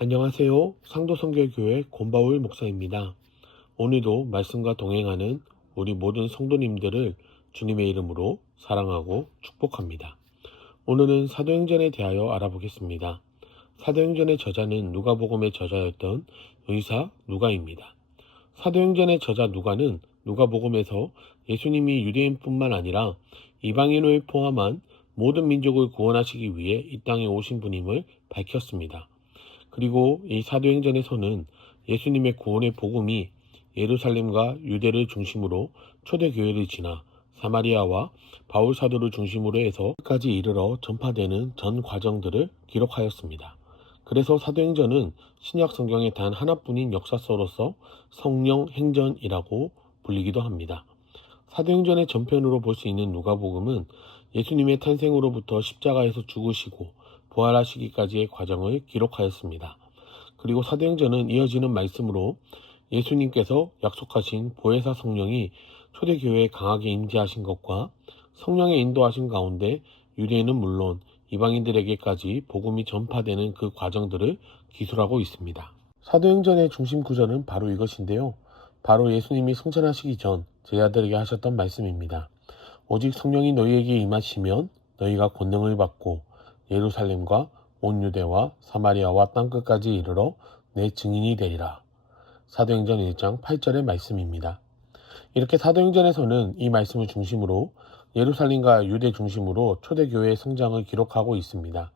안녕하세요. 상도선교교회 권바울 목사입니다. 오늘도 말씀과 동행하는 우리 모든 성도님들을 주님의 이름으로 사랑하고 축복합니다. 오늘은 사도행전에 대하여 알아보겠습니다. 사도행전의 저자는 누가복음의 저자였던 의사 누가입니다. 사도행전의 저자 누가는 누가복음에서 예수님이 유대인뿐만 아니라 이방인을 포함한 모든 민족을 구원하시기 위해 이 땅에 오신 분임을 밝혔습니다. 그리고 이 사도행전에서는 예수님의 구원의 복음이 예루살렘과 유대를 중심으로 초대교회를 지나 사마리아와 바울 사도를 중심으로 해서 끝까지 이르러 전파되는 전 과정들을 기록하였습니다. 그래서 사도행전은 신약 성경의 단 하나뿐인 역사서로서 성령 행전이라고 불리기도 합니다. 사도행전의 전편으로 볼 수 있는 누가복음은 예수님의 탄생으로부터 십자가에서 죽으시고 부활하시기까지의 과정을 기록하였습니다. 그리고 사도행전은 이어지는 말씀으로 예수님께서 약속하신 보혜사 성령이 초대교회에 강하게 임재하신 것과 성령의 인도하신 가운데 유대인은 물론 이방인들에게까지 복음이 전파되는 그 과정들을 기술하고 있습니다. 사도행전의 중심 구절은 바로 이것인데요. 바로 예수님이 승천하시기 전 제자들에게 하셨던 말씀입니다. 오직 성령이 너희에게 임하시면 너희가 권능을 받고 예루살렘과 온 유대와 사마리아와 땅끝까지 이르러 내 증인이 되리라. 사도행전 1장 8절의 말씀입니다. 이렇게 사도행전에서는 이 말씀을 중심으로 예루살렘과 유대 중심으로 초대교회의 성장을 기록하고 있습니다.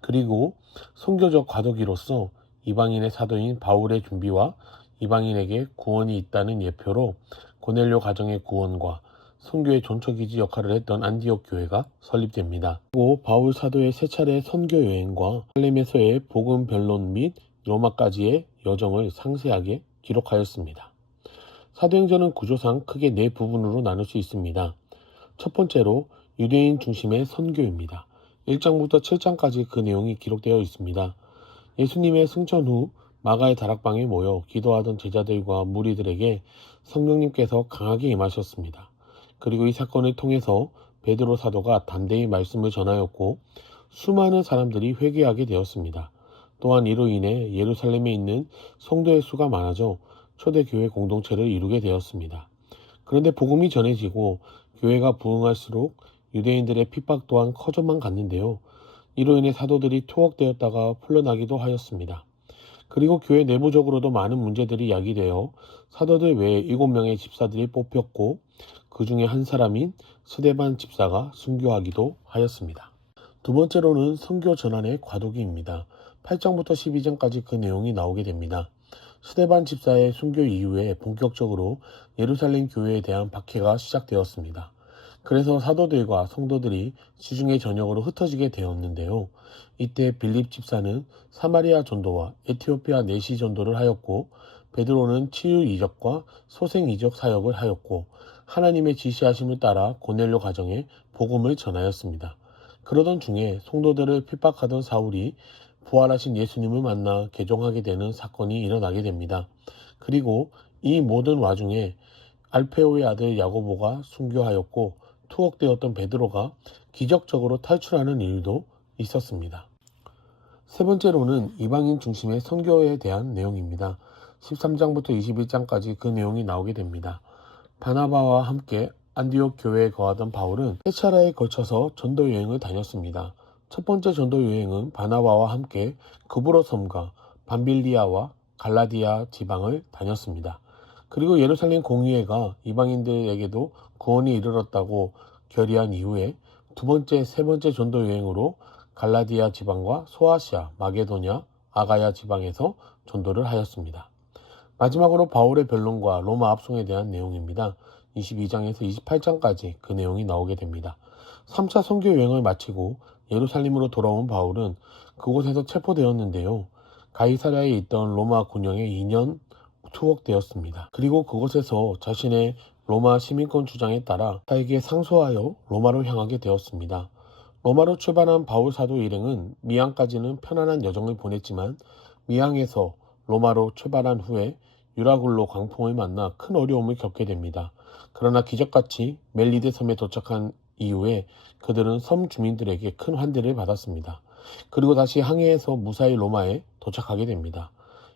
그리고 선교적 과도기로서 이방인의 사도인 바울의 준비와 이방인에게 구원이 있다는 예표로 고넬료 가정의 구원과 선교의 전초기지 역할을 했던 안디옥 교회가 설립됩니다. 그리고 바울 사도의 세 차례 선교 여행과 할렘에서의 복음 변론 및 로마까지의 여정을 상세하게 기록하였습니다. 사도행전은 구조상 크게 네 부분으로 나눌 수 있습니다. 첫 번째로 유대인 중심의 선교입니다. 1장부터 7장까지 그 내용이 기록되어 있습니다. 예수님의 승천 후 마가의 다락방에 모여 기도하던 제자들과 무리들에게 성령님께서 강하게 임하셨습니다. 그리고 이 사건을 통해서 베드로 사도가 담대히 말씀을 전하였고 수많은 사람들이 회개하게 되었습니다. 또한 이로 인해 예루살렘에 있는 성도의 수가 많아져 초대교회 공동체를 이루게 되었습니다. 그런데 복음이 전해지고 교회가 부흥할수록 유대인들의 핍박 또한 커져만 갔는데요. 이로 인해 사도들이 투옥되었다가 풀려나기도 하였습니다. 그리고 교회 내부적으로도 많은 문제들이 야기되어 사도들 외에 7명의 집사들이 뽑혔고 그 중에 한 사람인 스데반 집사가 순교하기도 하였습니다. 두 번째로는 선교 전환의 과도기입니다. 8장부터 12장까지 그 내용이 나오게 됩니다. 스데반 집사의 순교 이후에 본격적으로 예루살렘 교회에 대한 박해가 시작되었습니다. 그래서 사도들과 성도들이 시중의 전역으로 흩어지게 되었는데요. 이때 빌립 집사는 사마리아 전도와 에티오피아 내시 전도를 하였고 베드로는 치유 이적과 소생 이적 사역을 하였고 하나님의 지시하심을 따라 고넬료 가정에 복음을 전하였습니다. 그러던 중에 성도들을 핍박하던 사울이 부활하신 예수님을 만나 개종하게 되는 사건이 일어나게 됩니다. 그리고 이 모든 와중에 알페오의 아들 야고보가 순교하였고 투옥되었던 베드로가 기적적으로 탈출하는 일도 있었습니다. 세 번째로는 이방인 중심의 선교에 대한 내용입니다. 13장부터 21장까지 그 내용이 나오게 됩니다. 바나바와 함께 안디옥 교회에 거하던 바울은 세 차례에 걸쳐서 전도 여행을 다녔습니다. 첫 번째 전도 여행은 바나바와 함께 그브로 섬과 밤빌리아와 갈라디아 지방을 다녔습니다. 그리고 예루살렘 공의회가 이방인들에게도 구원이 이르렀다고 결의한 이후에 두 번째, 세 번째 전도 여행으로 갈라디아 지방과 소아시아, 마게도냐, 아가야 지방에서 전도를 하였습니다. 마지막으로 바울의 변론과 로마 압송에 대한 내용입니다. 22장에서 28장까지 그 내용이 나오게 됩니다. 3차 선교 여행을 마치고 예루살렘으로 돌아온 바울은 그곳에서 체포되었는데요. 가이사랴에 있던 로마 군영에 2년 투옥되었습니다. 그리고 그곳에서 자신의 로마 시민권 주장에 따라 사에게 상소하여 로마로 향하게 되었습니다. 로마로 출발한 바울 사도 일행은 미항까지는 편안한 여정을 보냈지만 미항에서 로마로 출발한 후에 유라굴로 광풍을 만나 큰 어려움을 겪게 됩니다. 그러나 기적같이 멜리데 섬에 도착한 이후에 그들은 섬 주민들에게 큰 환대를 받았습니다. 그리고 다시 항해해서 무사히 로마에 도착하게 됩니다.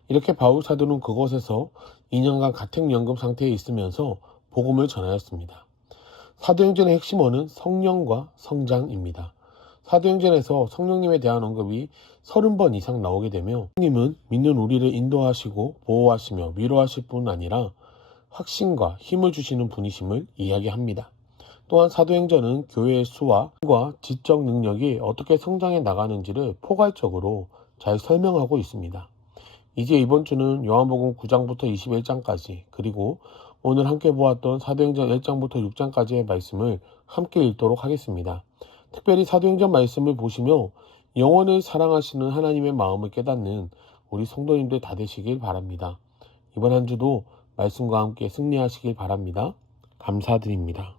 이렇게 바울 사도는 그곳에서 2년간 가택연금 상태에 있으면서 복음을 전하였습니다. 사도행전의 핵심어는 성령과 성장입니다. 사도행전에서 성령님에 대한 언급이 30번 이상 나오게 되며 성령님은 믿는 우리를 인도하시고 보호하시며 위로하실 뿐 아니라 확신과 힘을 주시는 분이심을 이야기합니다. 또한 사도행전은 교회의 수와 지적 능력이 어떻게 성장해 나가는지를 포괄적으로 잘 설명하고 있습니다. 이제 이번 주는 요한복음 9장부터 21장까지 그리고 오늘 함께 보았던 사도행전 1장부터 6장까지의 말씀을 함께 읽도록 하겠습니다. 특별히 사도행전 말씀을 보시며 영혼을 사랑하시는 하나님의 마음을 깨닫는 우리 성도님들 다 되시길 바랍니다. 이번 한 주도 말씀과 함께 승리하시길 바랍니다. 감사드립니다.